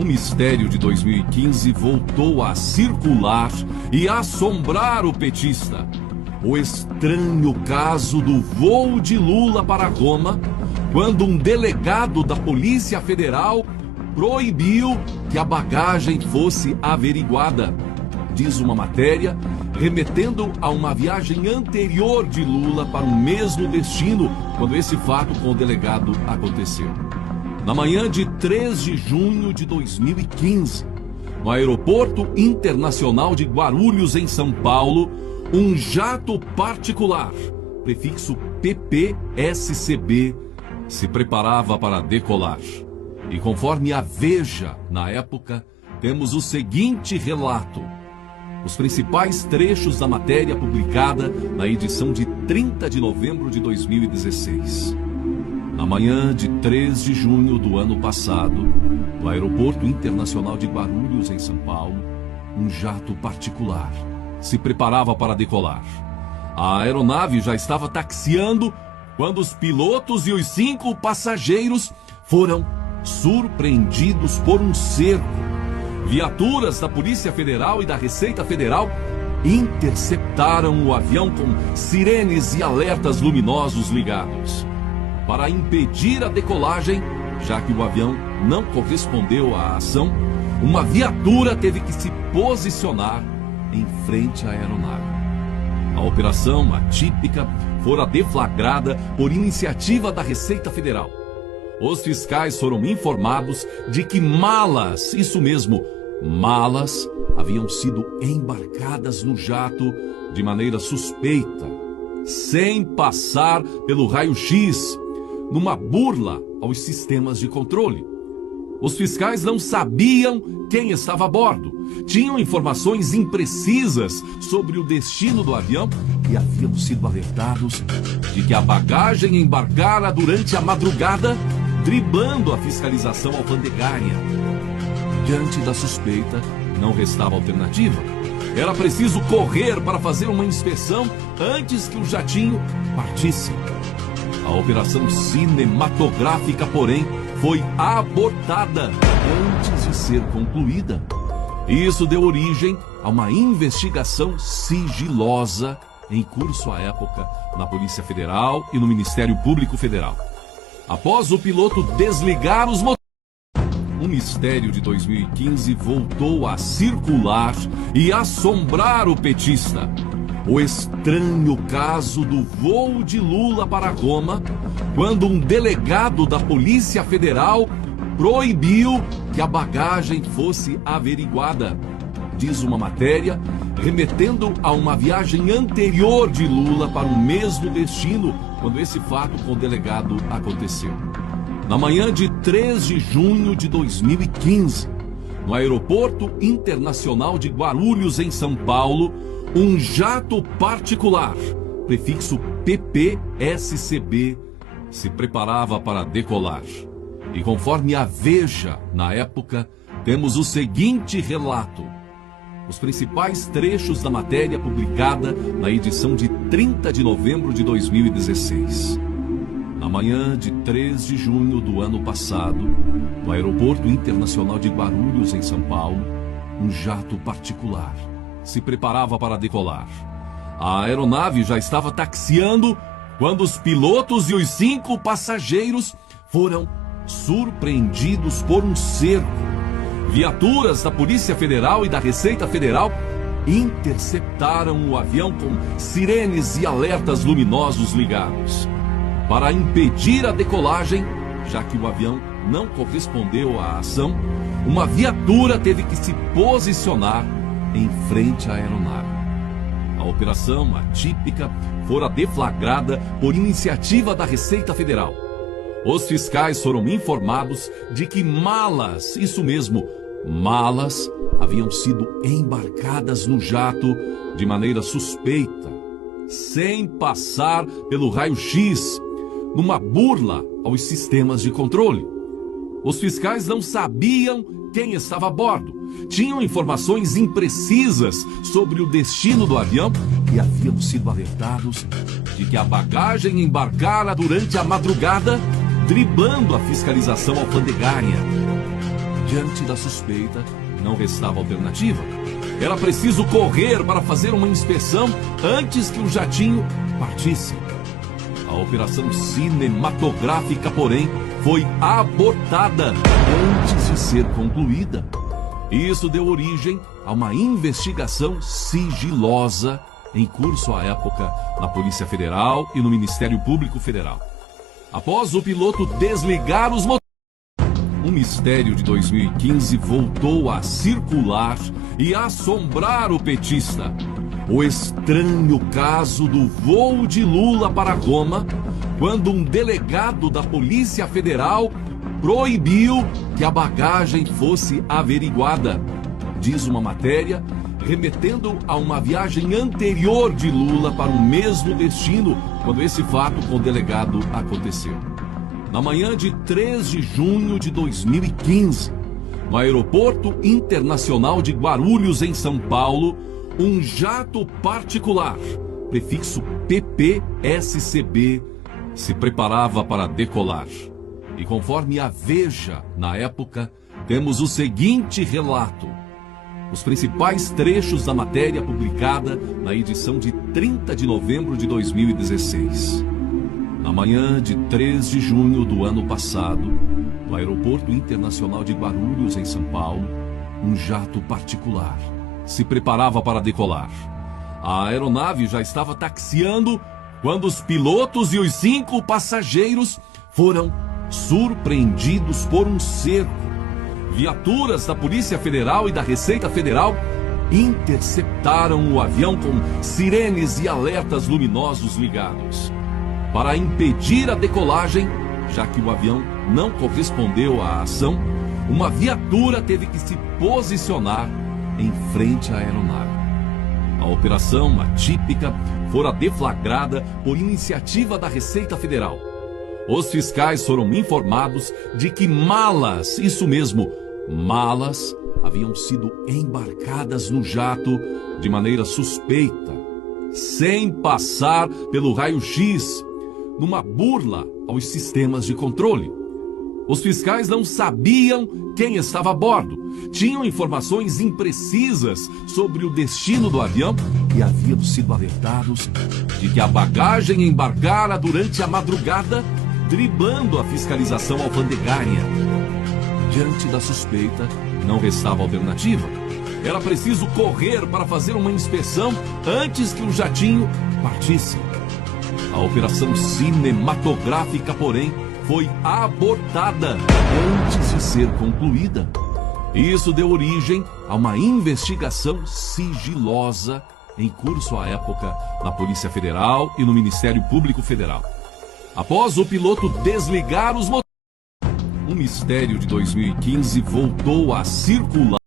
O mistério de 2015 voltou a circular e assombrar o petista. O estranho caso do voo de Lula para Roma, quando um delegado da Polícia Federal proibiu que a bagagem fosse averiguada. Diz uma matéria, remetendo a uma viagem anterior de Lula para o mesmo destino, quando esse fato com o delegado aconteceu. Na manhã de 3 de junho de 2015, no Aeroporto Internacional de Guarulhos, em São Paulo, um jato particular, prefixo PPSCB, se preparava para decolar. E conforme a Veja, na época, temos o seguinte relato. Os principais trechos da matéria publicada na edição de 30 de novembro de 2016. Na manhã de 3 de junho do ano passado, no Aeroporto Internacional de Guarulhos, em São Paulo, um jato particular se preparava para decolar. A aeronave já estava taxiando quando os pilotos e os 5 passageiros foram surpreendidos por um cerco. Viaturas da Polícia Federal e da Receita Federal interceptaram o avião com sirenes e alertas luminosos ligados. Para impedir a decolagem, já que o avião não correspondeu à ação, uma viatura teve que se posicionar em frente à aeronave. A operação atípica fora deflagrada por iniciativa da Receita Federal. Os fiscais foram informados de que malas, isso mesmo, malas, haviam sido embarcadas no jato de maneira suspeita, sem passar pelo raio-x, numa burla aos sistemas de controle. Os fiscais não sabiam quem estava a bordo, tinham informações imprecisas sobre o destino do avião e haviam sido alertados de que a bagagem embarcara durante a madrugada, driblando a fiscalização alfandegária. Diante da suspeita, não restava alternativa. Era preciso correr para fazer uma inspeção antes que o jatinho partisse. A operação cinematográfica, porém, foi abortada antes de ser concluída. Isso deu origem a uma investigação sigilosa em curso à época na Polícia Federal e no Ministério Público Federal. Após o piloto desligar os motores, o mistério de 2015 voltou a circular e assombrar o petista. O estranho caso do voo de Lula para Roma, quando um delegado da Polícia Federal proibiu que a bagagem fosse averiguada. Diz uma matéria, remetendo a uma viagem anterior de Lula para o mesmo destino, quando esse fato com o delegado aconteceu. Na manhã de 3 de junho de 2015, no Aeroporto Internacional de Guarulhos, em São Paulo, um jato particular, prefixo PPSCB, se preparava para decolar. E conforme a Veja, na época, temos o seguinte relato. Os principais trechos da matéria publicada na edição de 30 de novembro de 2016. Na manhã de 3 de junho do ano passado, no Aeroporto Internacional de Guarulhos, em São Paulo, um jato particular se preparava para decolar. A aeronave já estava taxiando quando os pilotos e os 5 passageiros foram surpreendidos por um cerco. Viaturas da Polícia Federal e da Receita Federal interceptaram o avião com sirenes e alertas luminosos ligados. Para impedir a decolagem, já que o avião não correspondeu à ação, uma viatura teve que se posicionar em frente à aeronave. A operação atípica fora deflagrada por iniciativa da Receita Federal. Os fiscais foram informados de que malas, isso mesmo, malas, haviam sido embarcadas no jato de maneira suspeita, sem passar pelo raio-x, numa burla aos sistemas de controle. Os fiscais não sabiam quem estava a bordo, tinham informações imprecisas sobre o destino do avião e haviam sido alertados de que a bagagem embarcara durante a madrugada, driblando a fiscalização alfandegária. Diante da suspeita, não restava alternativa. Era preciso correr para fazer uma inspeção antes que o jatinho partisse. A operação cinematográfica, porém, foi abortada antes de ser concluída. Isso deu origem a uma investigação sigilosa em curso à época na Polícia Federal e no Ministério Público Federal. Após o piloto desligar os motores, um mistério de 2015 voltou a circular e assombrar o petista. O estranho caso do voo de Lula para Roma, quando um delegado da Polícia Federal proibiu que a bagagem fosse averiguada. Diz uma matéria remetendo a uma viagem anterior de Lula para o mesmo destino, quando esse fato com o delegado aconteceu. Na manhã de 3 de junho de 2015, no Aeroporto Internacional de Guarulhos, em São Paulo, um jato particular, prefixo PPSCB, se preparava para decolar. E conforme a Veja, na época, temos o seguinte relato. Os principais trechos da matéria publicada na edição de 30 de novembro de 2016. Na manhã de 3 de junho do ano passado, no Aeroporto Internacional de Guarulhos, em São Paulo, um jato particular se preparava para decolar. A aeronave já estava taxiando quando os pilotos e os 5 passageiros foram surpreendidos por um cerco. Viaturas da Polícia Federal e da Receita Federal interceptaram o avião com sirenes e alertas luminosos ligados. Para impedir a decolagem, já que o avião não correspondeu à ação, uma viatura teve que se posicionar em frente à aeronave. A operação atípica fora deflagrada por iniciativa da Receita Federal. Os fiscais foram informados de que malas, isso mesmo, malas, haviam sido embarcadas no jato de maneira suspeita, sem passar pelo raio-x, numa burla aos sistemas de controle. Os fiscais não sabiam quem estava a bordo, tinham informações imprecisas sobre o destino do avião e haviam sido alertados de que a bagagem embarcara durante a madrugada, driblando a fiscalização alfandegária. Diante da suspeita, não restava alternativa. Era preciso correr para fazer uma inspeção antes que o jatinho partisse. A operação cinematográfica, porém, foi abortada antes de ser concluída. Isso deu origem a uma investigação sigilosa em curso à época na Polícia Federal e no Ministério Público Federal. Após o piloto desligar os motores, um mistério de 2015 voltou a circular.